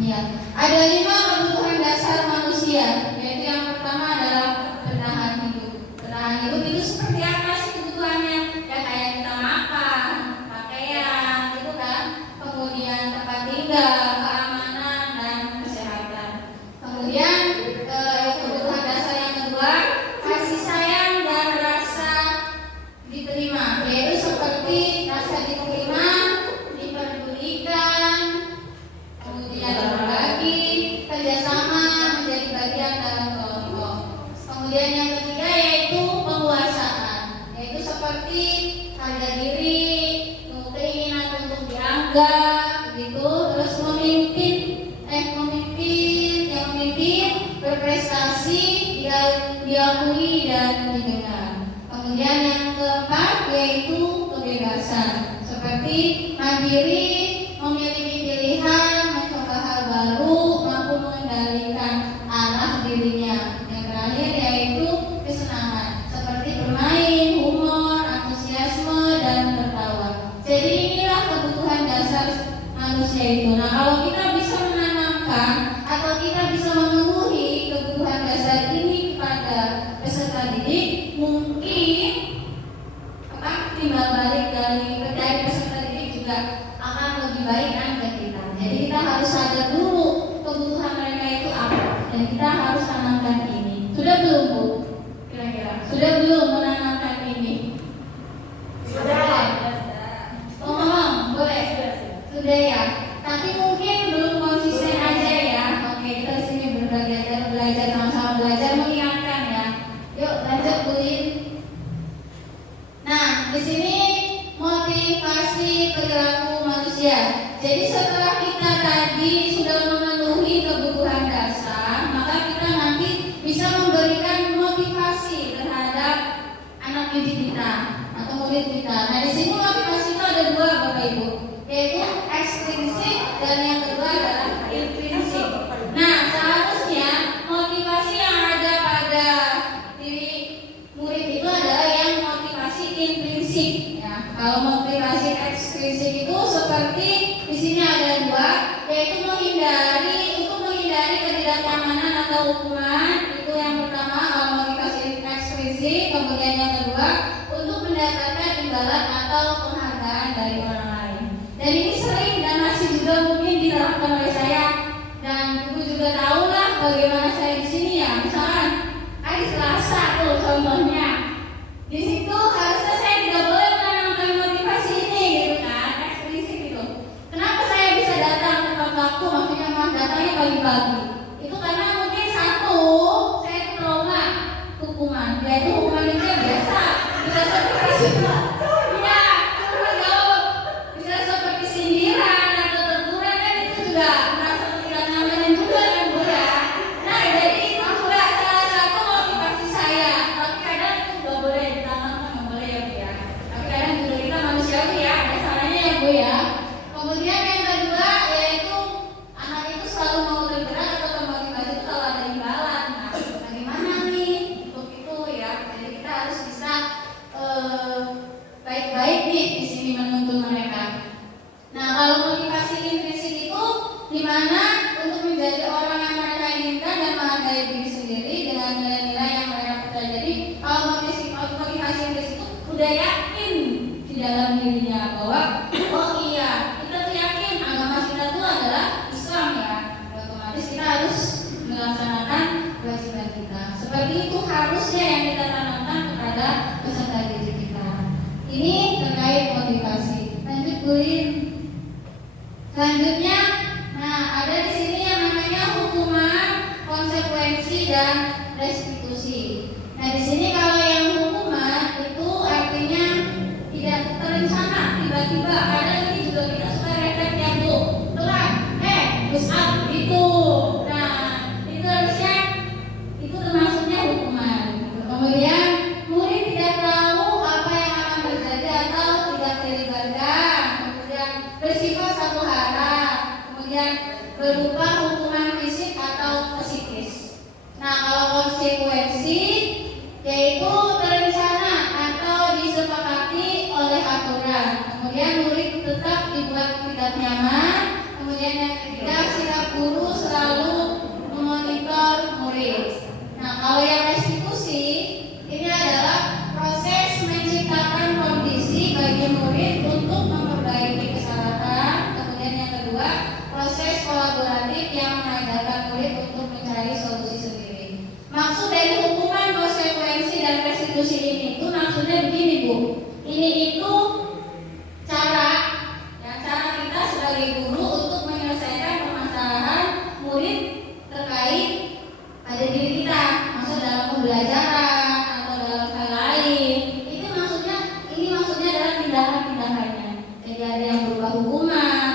Iya. Ada 5 kebutuhan dasar manusia, yaitu yang pertama adalah bertahan hidup. Bertahan hidup itu seperti apa sih kebutuhannya? Ya kayak kita makan, pakaian, itu bangga gitu, terus memimpin berprestasi, diakui dan didengar. Kemudian yang keempat yaitu kebebasan, seperti mandiri, memiliki pilihan, mencoba hal baru, mampu mengendalikan arah dirinya. Yang terakhir yaitu kesenangan, seperti bermain, humor, antusiasme, dan tertawa. Jadi inilah kebutuhan dasar manusia itu. Nah, kalau kita bisa menanamkan atau kita bisa memenuhi kebutuhan dasar ini kepada peserta didik, mungkin timbal balik dari peserta didik juga akan lebih baik kan ke kita. Jadi kita harus sadar dulu kebutuhan mereka itu apa, dan kita harus tanamkan ini. Sudah belum, Bu? Kira-kira sudah belum menanamkan ini? Sudah. Ngomong, boleh? Sudah ya. Tapi mungkin belum konsisten aja ya. Oke, kita di sini belajar sama-sama belajar mengingatkan ya. Yuk lanjut, Bu Lin. Nah, di sini motivasi perilaku manusia. Jadi setelah kita tadi sudah memenuhi kebutuhan dasar, maka kita nanti bisa memberikan motivasi terhadap anak didik kita atau murid kita. Nah, di sini motivasi itu ada dua, Bapak Ibu, yaitu ekstrinsik dan yang kedua adalah intrinsik. Nah, seharusnya motivasi yang ada pada diri murid itu adalah yang motivasi intrinsik ya. Kalau motivasi ekstrinsik itu seperti di sini ada dua, yaitu untuk menghindari ketidaknyamanan atau hukuman. Itu yang pertama, kalau motivasi ekstrinsik. Kemudian yang kedua, untuk mendapatkan imbalan atau penghargaan dari orang lain. Dan ini sering dan masih juga mungkin diterapkan oleh saya, dan Ibu juga tahu lah bagaimana saya di sini ya. Misalkan hari Selasa tuh contohnya, di situ harusnya saya tidak boleh menanamkan motivasi ini gitu kan, ekstrinsik gitu. Kenapa saya bisa datang tepat waktu, maksudnya datangnya pagi-pagi? Itu karena mungkin satu, saya itu trauma hukuman, yaitu hukuman itu yang biasa, bisa seperti ya, cuma jawab, bisa seperti sindiran atau teguran, kan itu juga merasa tidak nyaman juga kan Bu ya. Nah, jadi itu juga salah satu motivasi saya. Tapi kadang itu nggak boleh ditanamkan, nggak boleh ya Bu ya. Tapi kadang juga kita manusiawi ya, ada salahnya ya Bu ya. Kemudian yang kedua yaitu anak itu selalu mau tergerak atau termotivasi itu kalau ada imbalan. Nah, bagaimana nih untuk itu ya? Jadi kita harus bisa baik-baik nih di sini menuntun mereka. Nah, kalau motivasi intrinsik itu dimana untuk menjadi orang yang mereka inginkan dan menghargai diri sendiri dengan nilai-nilai yang mereka percaya. Jadi kalau motivasi intrinsik itu udah yakin di dalam dirinya bahwa oh iya, kita tuh yakin agama kita tuh adalah Islam ya. Otomatis kita harus melaksanakan kewajiban kita. Seperti itu harusnya yang kita tanamkan kepada peserta didik kita. Ini terkait motivasi. Lanjut Bu Lin. Selanjutnya, nah ada di sini yang namanya hukuman, konsekuensi dan restitusi. Nah di sini kalau yang hukuman itu artinya tidak terencana, tiba-tiba. Kadang ini juga kita suka refleks ya Bu, telat, push up gitu. Nah itu harusnya itu termasuknya hukuman. Kemudian murid tidak tahu apa yang akan terjadi atau tidak dilibatkan. Kemudian bersifat satu harap. Kemudian berupa hukuman fisik atau psikis. Nah kalau konsekuensi yaitu terencana atau disepakati oleh aturan. Kemudian murid tetap dibuat tidak nyaman. Kemudian yang ketiga, sikap guru selalu memonitor murid. Nah kalau yang restitusi ini adalah proses menciptakan kondisi bagi murid untuk memperbaiki kesalahan. Kemudian yang kedua, proses kolaboratif yang mengajarkan murid untuk mencari solusi sendiri. Maksud dari hukuman, konsekuensi dan restitusi ini itu maksudnya begini Bu. Ini itu cara kita sebagai guru untuk menyelesaikan permasalahan murid terkait pada diri kita, maksud dalam pembelajaran atau dalam hal lain. Ini maksudnya adalah tindakan-tindakannya. Jadi ada yang berupa hukuman,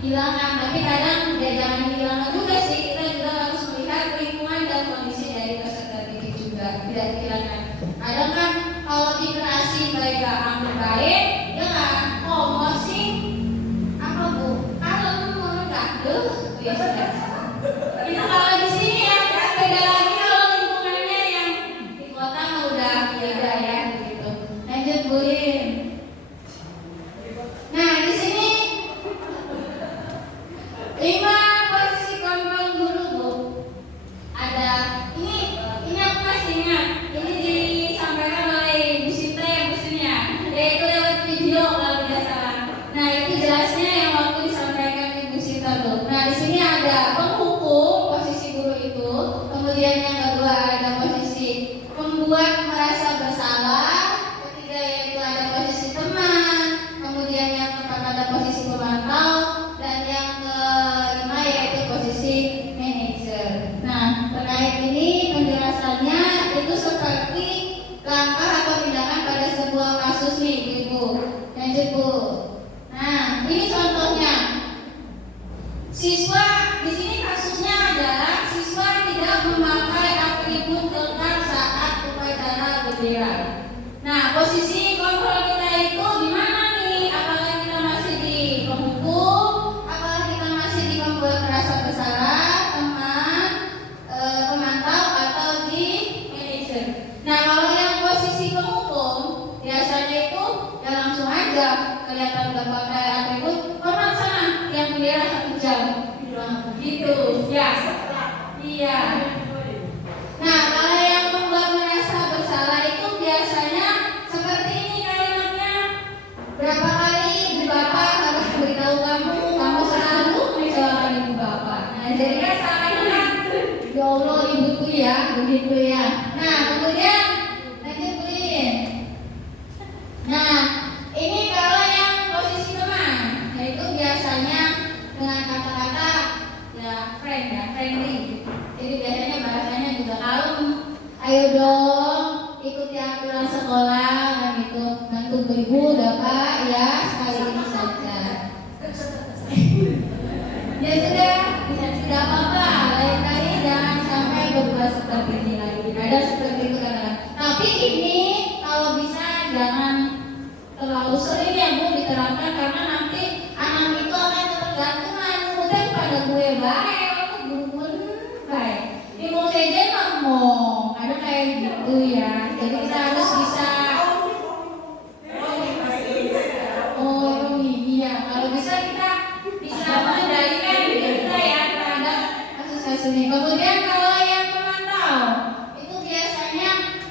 hilangkan, tapi kadang ya jangan dihilangkan juga sih, kita juga harus melihat lingkungan dan kondisi dari peserta didik juga, tidak dihilangkan. Kadang kan kalau interaksi mereka amat baik, ya kan, ngomong sih apa bu? Kalau mau enggak, biasa. Itu kalau di sini ya, beda lagi kalau lingkungannya yang di kota mah udah beda ya gitu. Lanjut Bu Rin. Nah di sini 5 posisi kontrol guru Bu. Ada ini aku masih ingat. Ini disampaikan oleh Bu Sinta ya Bu Sin ya. Yaitu lewat video kalau tidak salah. Nah itu jelasnya yang waktu disampaikan Ibu Sinta tuh. Nah di sini ada penghukum posisi guru itu. Kemudian yang kedua ada posisi membuat merasa bersalah. Ketiga yaitu ada posisi teman. Kemudian yang keempat ada posisi pemantau. Dan yang kelima yaitu posisi manajer. Nah terkait ini penjelasannya itu seperti langkah atau tindakan pada sebuah kasus nih Ibu. Lanjut Bu. Nah ini contohnya. Siswa di sini kasusnya adalah siswa tidak memakai atribut lengkap saat upacara bendera. Nah, posisi kontrol kita itu di mana nih? Apakah kita masih di penghukum? Apakah kita masih di membuat merasa bersalah, teman, pemantau, atau di manajer? Nah, kalau yang posisi penghukum biasanya itu ya langsung aja kelihatan udah pakai atribut, hormat sana yang bendera 1 jam. Gitu, ya. Iya. Nah, kalau yang membuat merasa bersalah itu biasanya seperti ini kalimatnya. Berapa kali ibu bapak harus beritahu kamu selalu mengecewakan ibu bapak. Nah, jadi kan seakan-akan ya Allah ibuku ya, begitu ya. Nah, kemudian lanjut Bulin. Nah, ini kalau yang posisi teman, yaitu biasanya dengan kata-kata ya friendly. Jadi biasanya bahasanya juga kalem. Ayo dong, ikuti aturan sekolah dan itu bantu ibu bapak ya sekali ini saja. Ya sudah, tidak apa-apa. Lain kali jangan sampai berbuat seperti ini lagi. Ada seperti itu kadang. Tapi ini kalau bisa jangan terlalu sering ya Bu diterapkan karena nanti anak itu akan ketergantungan. Udah pada gue baik, aku guru baik. Ini mau saja ngomong, ada kayak gitu ya. Jadi kita harus bisa. Oh iya, kalau bisa kita bisa mengendalikan diri kita ya terhadap kasus-kasus ini. Kemudian kalau yang pemantau itu biasanya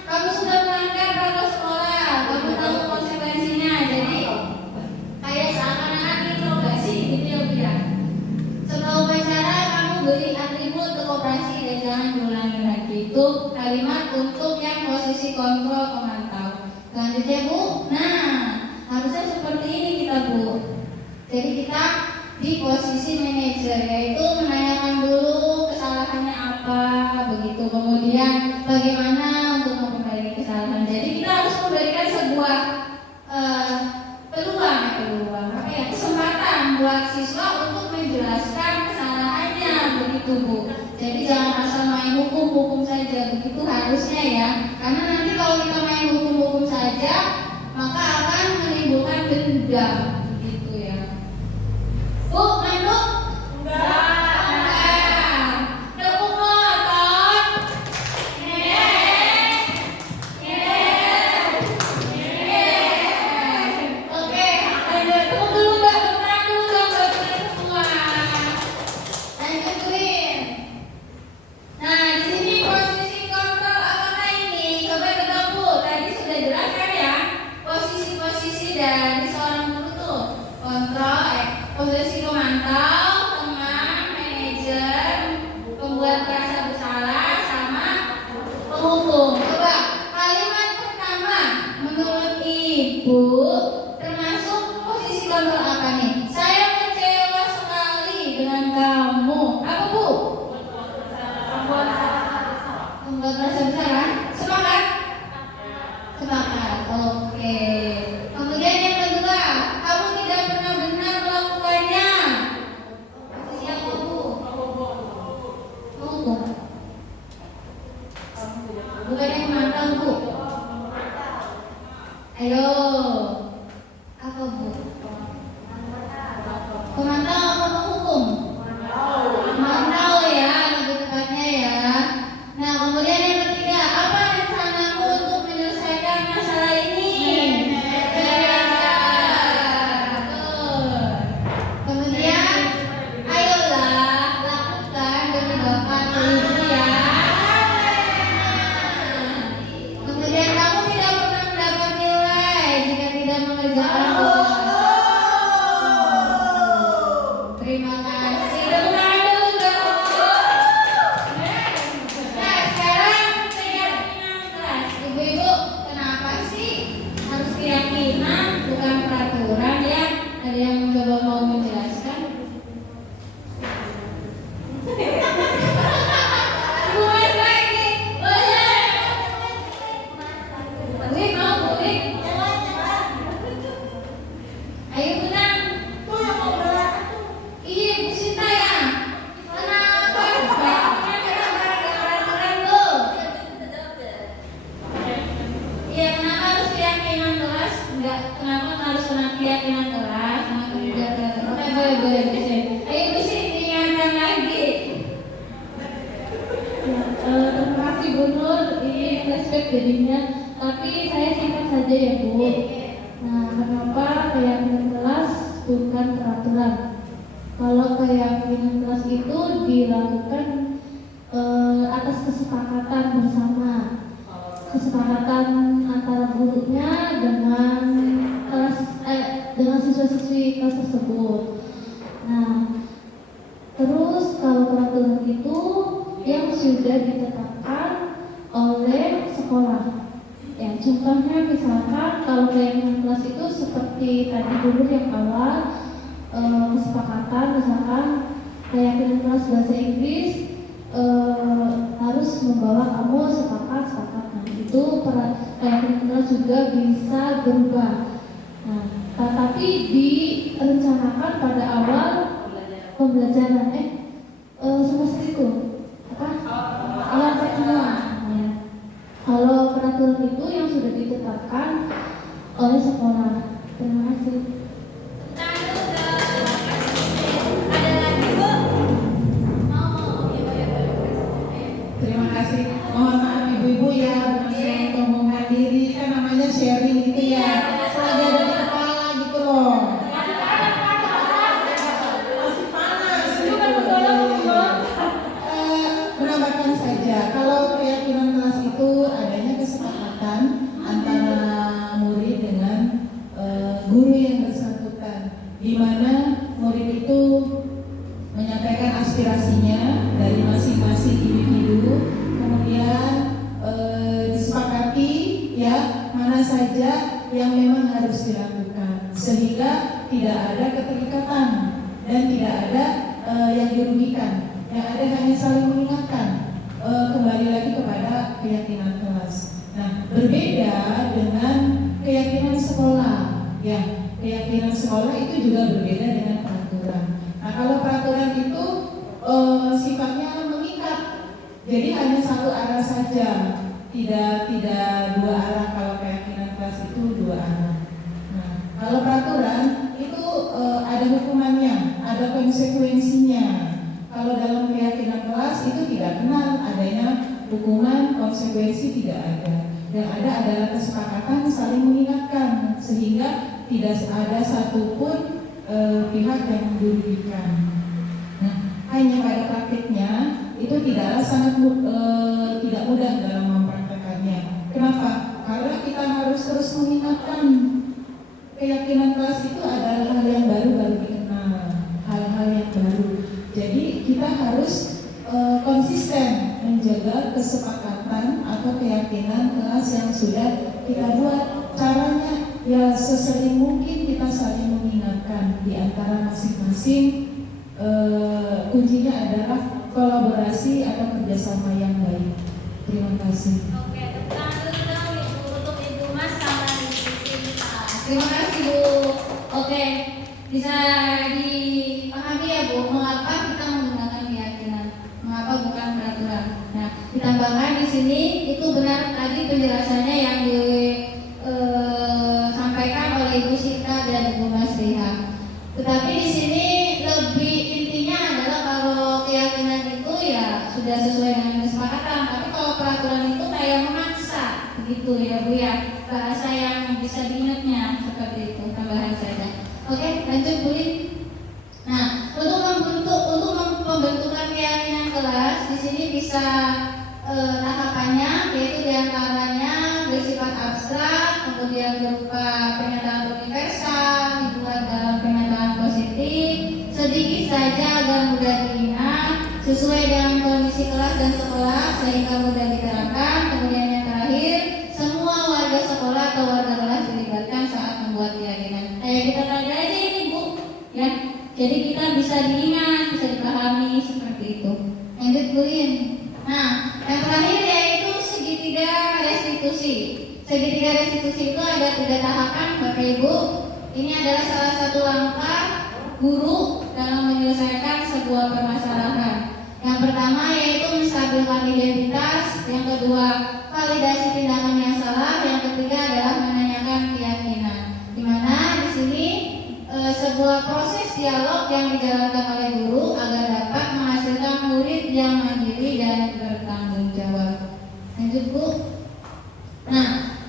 kamu sudah melanggar protokol sekolah, kamu tahu konsekuensinya. Jadi kayak seakan-akan interogasi gitu ya Bu ya. Setelah upacara kamu beri atribut ke koperasi dan jangan diulangi lagi. Itu kalimat untuk yang posisi kontrol pemantau. Selanjutnya Bu, nah harusnya seperti ini kita Bu. Jadi kita di posisi manajer, yaitu menanyakan dulu kesalahannya apa, begitu. Kemudian bagaimana untuk memperbaiki kesalahan. Jadi kita harus memberikan sebuah peluang, kesempatan buat siswa untuk menjelaskan kesalahannya, begitu Bu. Jadi jangan asal main hukum saja, begitu harusnya ya. Karena nanti kalau kita main hukum saja, maka akan menimbulkan dendam, begitu ya. Bu, manduk? Enggak. Tepuk motor. Oke, lanjut. Tepuk dulu Mbak, bertahan dulu dong Mbak, semua. Lanjut Bulin. Nah, di sini posisi kontrol apakah ini? Coba kita Bu, tadi sudah jelas kan ya? Posisi-posisi dari seorang guru tuh. Posisi pemantau, teman, manajer, pembuat merasa bersalah, sama penghukum. Coba kalimat pertama menurut Ibu termasuk posisi kontrol apa nih? Saya kecewa sekali dengan kamu. Apa Bu? Membuat merasa bersalah. Semangat? Semangat. Oke. Kemudian yang kedua, kamu tidak pernah benar melakukannya. boleh bisa. Ayo bisa diingatkan lagi. Terima kasih Bu Nur, ini flashback jadinya. Tapi saya singkat saja ya Bu. Nah, kenapa keyakinan kelas bukan peraturan? Kalau keyakinan kelas itu dilakukan atas kesepakatan bersama, kesepakatan antara gurunya dengan dengan siswa-siswi kelas tersebut. Nah, terus kalau peraturan itu yang sudah ditetapkan oleh sekolah. Ya, contohnya misalkan kalau keyakinan kelas itu seperti tadi dulu yang awal kesepakatan, misalkan keyakinan kelas bahasa Inggris harus membawa kamu sepakat. Nah, itu keyakinan kelas juga bisa berubah. Nah, tetapi direncanakan pada awal pembelajaran semester itu awal pertemuan. Nah, kalau peraturan itu yang sudah ditetapkan oleh sekolah. Terima kasih. Terima kasih. Mohon maaf ibu-ibu ya, saya untuk menghadiri kan namanya sharing gitu ya. Selagi ada di kepala gitu loh. Masih panas gitu. Menambahkan saja, kalau keyakinan kelas itu adanya kesepakatan antara murid dengan guru yang bersangkutan, di mana murid itu menyampaikan aspirasinya dari masing-masing individu, kemudian disepakati ya mana saja yang memang harus dilakukan, sehingga tidak ada keterikatan dan tidak ada yang dirugikan, yang ada hanya saling mengingatkan. Kembali lagi kepada keyakinan kelas. Nah, berbeda dengan keyakinan sekolah, ya keyakinan sekolah itu juga berbeda dengan peraturan. Nah, kalau peraturan itu sifatnya mengikat, jadi hanya satu arah saja, tidak dua arah. Kalau keyakinan kelas itu dua arah. Nah, kalau peraturan itu ada hukumannya, ada konsekuensinya. Kalau dalam keyakinan kelas itu tidak kenal adanya hukuman, konsekuensi tidak ada. Yang ada adalah kesepakatan saling mengingatkan, sehingga tidak ada satupun pihak yang dirugikan. Nah, hanya pada praktiknya itu tidaklah tidak mudah dalam mempraktekannya. Kenapa? Karena kita harus terus mengingatkan. Keyakinan kelas itu adalah hal yang baru dikenal, hal-hal yang baru. Jadi kita harus konsisten menjaga kesepakatan atau keyakinan kelas yang sudah kita buat. Caranya ya sesering mungkin kita saling mengingatkan di antara masing-masing. Kuncinya adalah kolaborasi atau kerjasama yang baik. Terima kasih. Oke, tepuk tangan dulu untuk Ibu Mas sama Ibu Sinta. Terima kasih Bu. Oke, bisa dipahami ya Bu, mengapa kita menggunakan keyakinan, mengapa bukan peraturan. Nah, ditambahkan di sini itu benar tadi penjelasannya yang disampaikan oleh Ibu Sinta dan Ibu Mas Riha. Tetapi di sini lebih intinya adalah kalau keyakinan itu ya sudah sesuai dengan kesepakatan, tapi kalau peraturan itu kayak memaksa, begitu ya Bu ya. Bahasa yang bisa diingatnya seperti itu, tambahan saja. Oke, lanjut Bu Lin. Nah, untuk pembentukan keyakinan kelas di sini bisa tahapannya, yaitu diantaranya bersifat abstrak, kemudian berupa pernyataan universal, dibuat dalam pernyataan positif, sedikit saja agar mudah diingat, sesuai dengan kondisi kelas dan sekolah sehingga mudah diterapkan. Kemudian yang terakhir, semua warga sekolah atau warga kelas dilibatkan saat membuat keyakinan. Kayak kita tadi aja ini Bu, ya. Jadi kita bisa diingat, bisa dipahami seperti itu. Lanjut Bu Lin. Nah, yang terakhir yaitu segitiga restitusi. Segitiga restitusi itu ada 3 tahapan Bapak Ibu. Ini adalah salah satu langkah guru dalam menyelesaikan sebuah permasalahan. Yang pertama yaitu menstabilkan identitas, yang kedua validasi tindakan yang salah, yang ketiga adalah menanyakan keyakinan. Di mana di sini sebuah proses dialog yang dijalankan oleh guru agar dapat menghasilkan murid yang mandiri dan bertanggung jawab. Lanjut Bu. Nah,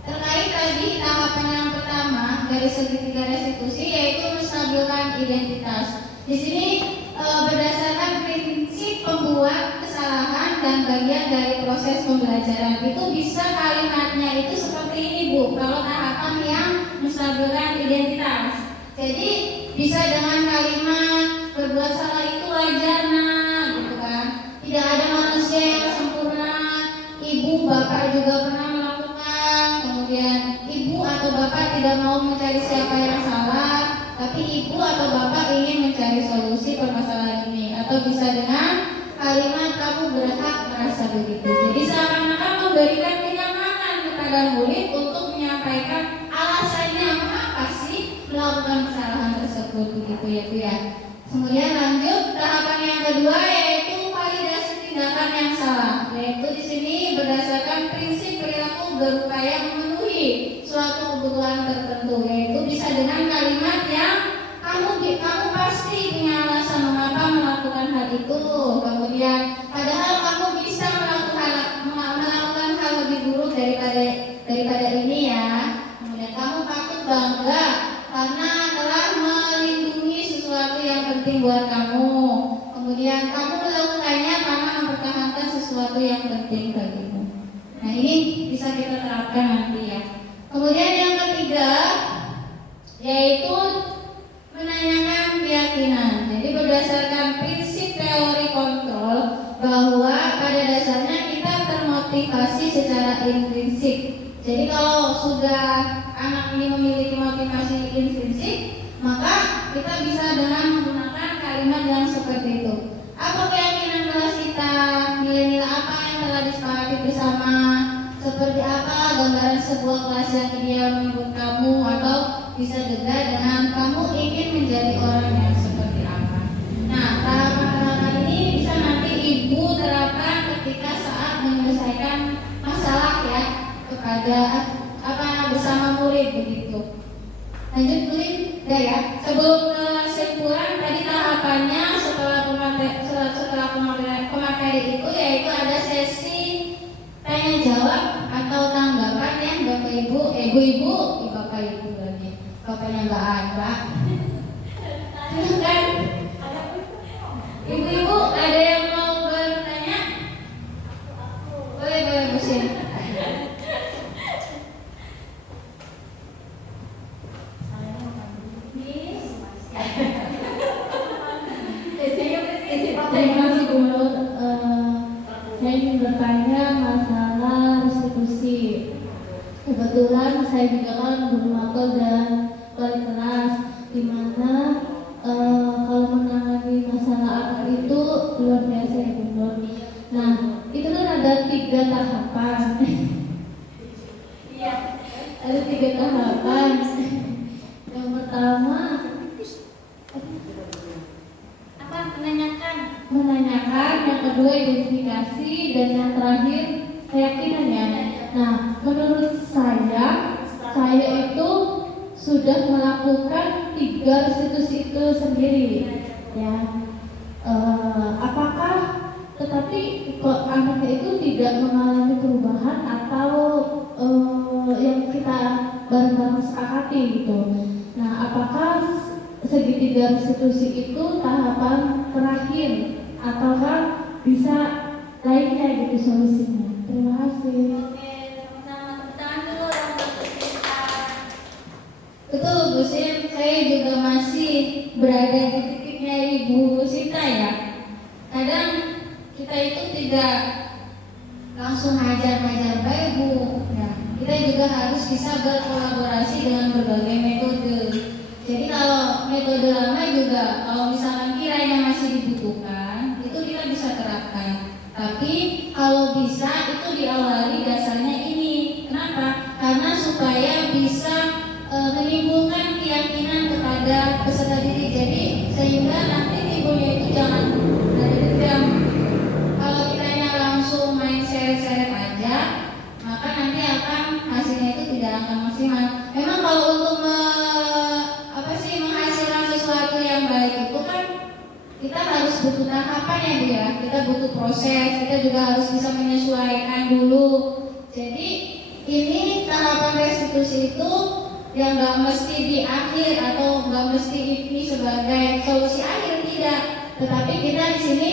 terkait tadi tahapan yang pertama dari segitiga restitusi yaitu menstabilkan identitas. Di sini berdasarkan prinsip pembuat kesalahan dan bagian dari proses pembelajaran itu bisa kalimatnya itu seperti ini Bu. Kalau tahapan yang menstabilkan identitas, jadi bisa dengan kalimat berbuat salah itu wajar nah, gitu kan. Tidak ada manusia yang sempurna. Ibu bapak juga pernah melakukan. Kemudian ibu atau bapak tidak mau mencari siapa yang salah, tapi ibu atau bapak ingin mencari solusi permasalahan ini. Atau bisa dengan kalimat kamu berhak merasa begitu. Jadi seakan-akan memberikan kenyamanan kepada murid untuk menyampaikan alasannya mengapa sih melakukan kesalahan tersebut begitu ya Bu ya. Kemudian lanjut tahapan yang kedua yaitu validasi tindakan yang salah. Yaitu di sini berdasarkan prinsip perilaku berupaya memenuhi suatu kebutuhan tertentu. Yaitu bisa dengan kalimat yang kamu pasti punya alasan mengapa melakukan hal itu. Kemudian padahal kamu bisa melakukan hal lebih buruk daripada ini ya. Kemudian kamu patut bangga karena telah melindungi sesuatu yang penting buat kamu. Kemudian kamu melakukannya karena mempertahankan sesuatu yang penting bagimu. Nah ini bisa kita terapkan nanti ya. Kemudian yang ketiga yaitu menanyakan keyakinan. Jadi berdasarkan prinsip teori kontrol bahwa pada dasarnya kita termotivasi secara intrinsik. Jadi kalau sudah anak ini memiliki motivasi intrinsik, maka kita bisa dengan menggunakan kalimat yang seperti itu. Apa keyakinan kelas kita? Nilai-nilai apa yang telah disepakati bersama? Seperti apa gambaran sebuah kelas yang ideal menurut kamu? Atau bisa juga dengan kamu ingin menjadi orang yang seperti apa? Nah, tahapan-tahapan ini bisa nanti ibu terapkan ketika saat menyelesaikan masalah ya kepada bersama murid begitu. Lanjut murid, ya. Sebelum kesimpulan tadi tahapannya setelah pemateri itu yaitu ada sesi tanya jawab atau tanggapan ya Bapak Ibu, ibu-ibu, Bapak Ibu lagi. Bapaknya nggak ada. Silakan. Ibu-ibu ada yang mau bertanya? Boleh Bu Sin. Terima kasih Bu Nur. Saya ingin bertanya masalah restitusi. Kebetulan saya juga kan guru magang dan wali kelas, di mana kalau menangani masalah anak itu luar biasa ya Bu Nur. Nah, itu kan ada 3 tahapan. Iya. Ada 3 tahapan. Yang pertama menanyakan, yang kedua identifikasi, dan yang terakhir keyakinan ya. Nah, menurut saya itu sudah melakukan 3 restitusi itu sendiri ya. Apakah tetapi kok anaknya itu tidak mengalami perubahan atau yang kita bareng-bareng sepakati gitu. Nah, apakah segitiga restitusi itu tahapan terakhir ataukah bisa lainnya gitu solusinya? Terima kasih. Oke, sama-sama tepuk tangan dulu yang bercerita. Betul Bu Sin, saya juga masih berada di titiknya Ibu Sinta ya. Kadang kita itu tidak langsung hajar-hajar baik Bu ya. Kita juga harus bisa berkolaborasi dengan berbagai metode. Jadi kalau metode lama juga kalau misalkan kiranya masih dibutuhkan itu kita bisa terapkan. Tapi kalau bisa itu diawali dasarnya ini. Kenapa? Karena supaya bisa menimbulkan keyakinan kepada peserta didik. Jadi sehingga nanti ibunya itu jangan ada dendam. Kalau kitanya langsung main seret-seret aja, maka nanti akan hasilnya itu tidak akan maksimal. Memang kalau untuk kita butuh proses, kita juga harus bisa menyesuaikan dulu. Jadi ini tahapan restitusi itu yang nggak mesti di akhir atau nggak mesti ini sebagai solusi akhir, tidak. Tetapi kita di sini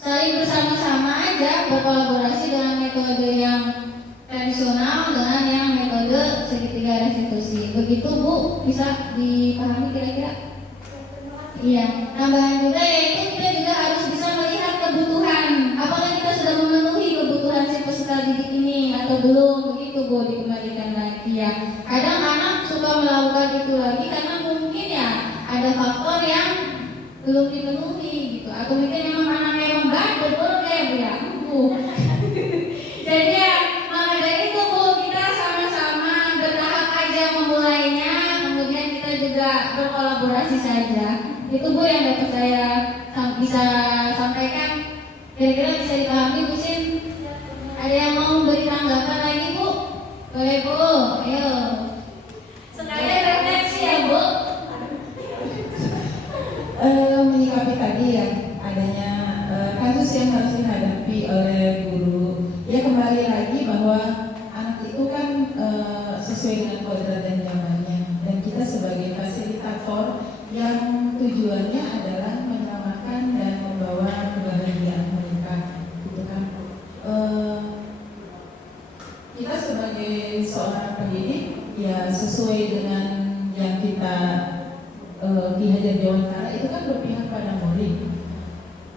saling bersama-sama aja berkolaborasi dengan metode yang tradisional dengan yang metode segitiga restitusi. Begitu Bu, bisa dipahami kira-kira? Iya. Tambahan juga yaitu kita juga harus bisa melihat kebutuhan. Apakah kita sudah memenuhi kebutuhan si peserta didik ini atau belum? Begitu Bu, dikembalikan lagi ya. Kadang anak suka melakukan itu lagi karena mungkin ya ada faktor yang belum dipenuhi gitu, atau mungkin memang anaknya emang bandel kayak Bu ya. Jadi ya maka dari itu Bu, kita sama-sama bertahap aja memulainya, kemudian kita juga berkolaborasi saja. Itu Bu yang dapat saya bisa sampaikan. Kira-kira bisa dipahami Bu Sin? Ada yang mau beri tanggapan lagi Bu? Boleh Bu, ayo. Sekalian refleksi ya Bu. Menyikapi tadi ya adanya kasus yang harus dihadapi oleh guru. Ya kembali lagi bahwa anak itu kan sesuai dengan kodrat dan zamannya, dan kita sebagai fasilitator yang tujuannya adalah menyelamatkan dan membawa kebahagiaan mereka, gitu kan. Kita sebagai seorang pendidik ya sesuai dengan yang kita Ki Hajar Dewantara itu kan berpihak pada murid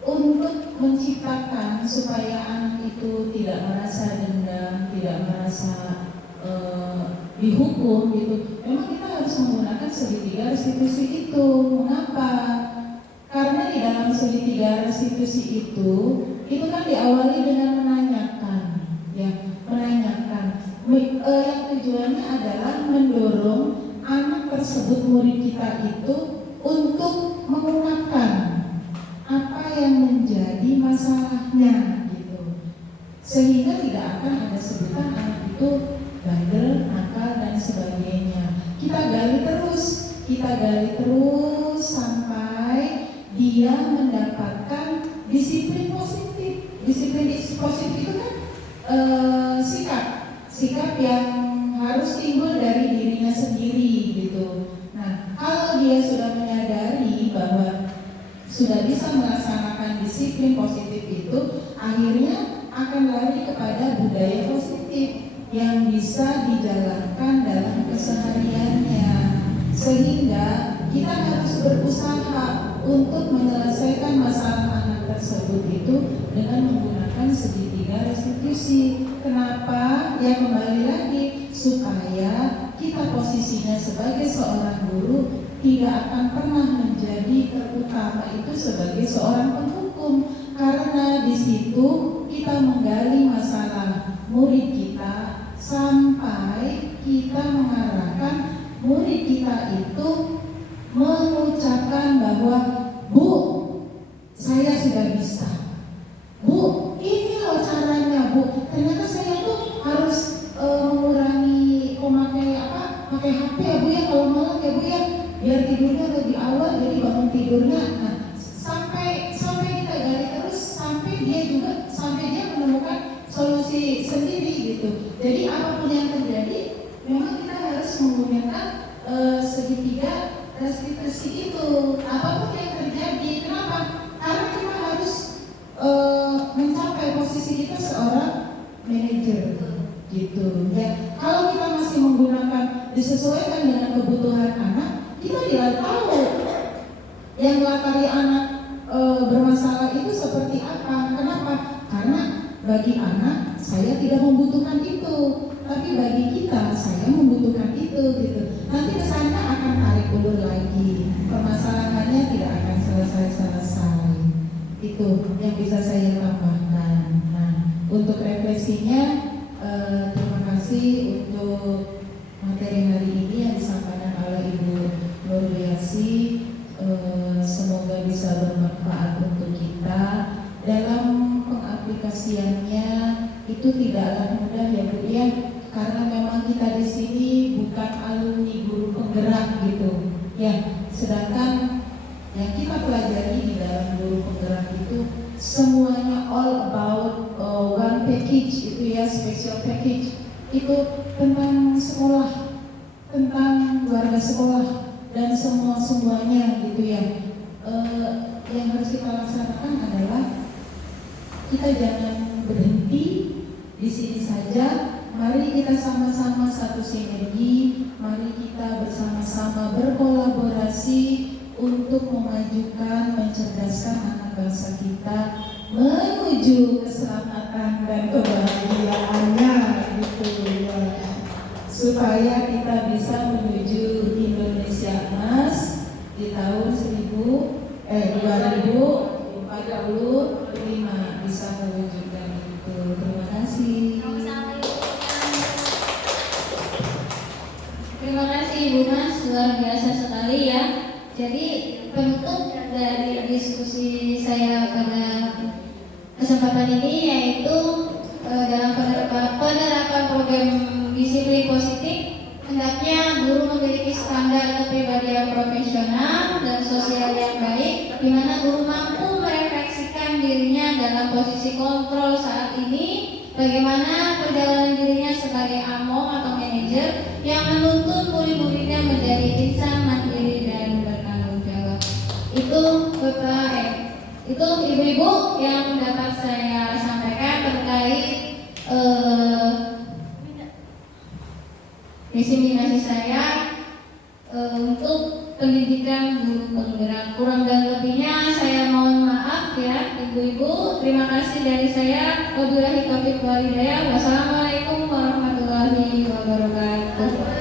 untuk menciptakan supaya anak itu tidak merasa dendam, tidak merasa dihukum gitu. Memang kita harus menggunakan segitiga restitusi itu. Mengapa? Karena di dalam segitiga restitusi itu kan diawali dengan menanyakan, ya, menanyakan. Yang tujuannya adalah mendorong anak tersebut, murid kita itu untuk mengungkapkan apa yang menjadi masalahnya gitu, sehingga tidak akan ada sebutan anak itu bandel, nakal dan sebagainya. Kita gali terus sampai dia mendapatkan disiplin positif. Disiplin positif itu kan sikap yang harus timbul dari dirinya sendiri gitu. Nah, kalau dia sudah menyadari bahwa sudah bisa melaksanakan disiplin positif itu, akhirnya akan lari kepada budaya positif yang bisa dijalankan dalam kesehariannya. Sehingga kita harus berusaha untuk menyelesaikan masalah anak tersebut itu dengan menggunakan segitiga restitusi. Kenapa? Ya kembali lagi, supaya kita posisinya sebagai seorang guru tidak akan pernah menjadi terutama itu sebagai seorang penghukum, karena di situ kita menggali masalah murid kita sampai kita mengarahkan murid kita itu mengucapkan bahwa Bu, saya sudah bisa. Bu, ini loh caranya Bu. Ternyata saya tuh harus mengurangi pakai HP ya Bu ya, kalau malam ya Bu ya, biar tidurnya lebih awal, jadi bangun tidurnya. Nah, sampai kita gali terus sampai dia menemukan solusi sendiri gitu. Jadi apapun yang terjadi, memang kita harus menggunakan segitiga restitusi itu. Apapun yang terjadi, kenapa? Karena kita harus mencapai posisi kita seorang manajer gitu ya. Kalau kita masih menggunakan disesuaikan dengan kebutuhan anak, kita tidak tahu yang latari anak bermasalah itu seperti apa. Kenapa? Karena bagi anak saya tidak membutuhkan itu, tapi bagi kita saya membutuhkan itu gitu. Nanti kesannya akan tarik ulur lagi, permasalahannya tidak akan selesai. Itu yang bisa saya tambahkan. Nah, untuk refleksinya terima kasih untuk materi hari ini yang disampaikan oleh Ibu Nurwiasi. Semoga bisa bermanfaat untuk kita dalam pengaplikasiannya. Itu tidaklah mudah ya Bu ya, karena memang kita di sini bukan alumni guru penggerak gitu ya. Sedangkan yang kita pelajari di dalam guru penggerak itu semuanya all about one package itu ya, special package itu tentang sekolah, tentang keluarga sekolah dan semuanya gitu ya. Yang harus kita laksanakan adalah kita jangan berhenti di sini saja. Mari kita sama-sama satu sinergi, mari kita bersama-sama berkolaborasi untuk memajukan, mencerdaskan anak bangsa kita menuju keselamatan dan kebahagiaannya gitu ya. Supaya kita bisa menuju Indonesia Emas di tahun 2045 bisa mewujudkan itu. Terima kasih. Terima kasih Ibu Mas, luar biasa sekali ya. Jadi penutup dari diskusi saya pada kesempatan ini yaitu dalam penerapan program disiplin positif, hendaknya guru memiliki standar kepribadian profesional dan sosial yang baik, di mana guru mampu merefleksikan dirinya dalam posisi kontrol saat ini, bagaimana perjalanan dirinya sebagai among atau manajer yang menuntun murid-muridnya menjadi insan mandiri dan bertanggung jawab. Itu itu ibu-ibu yang dapat saya sampaikan terkait diseminasi saya untuk pendidikan guru penggerak. Kurang dan lebihnya saya mohon maaf ya ibu-ibu. Terima kasih dari saya. Wabillahi taufiq wal hidayah. Wassalamualaikum warahmatullahi wabarakatuh.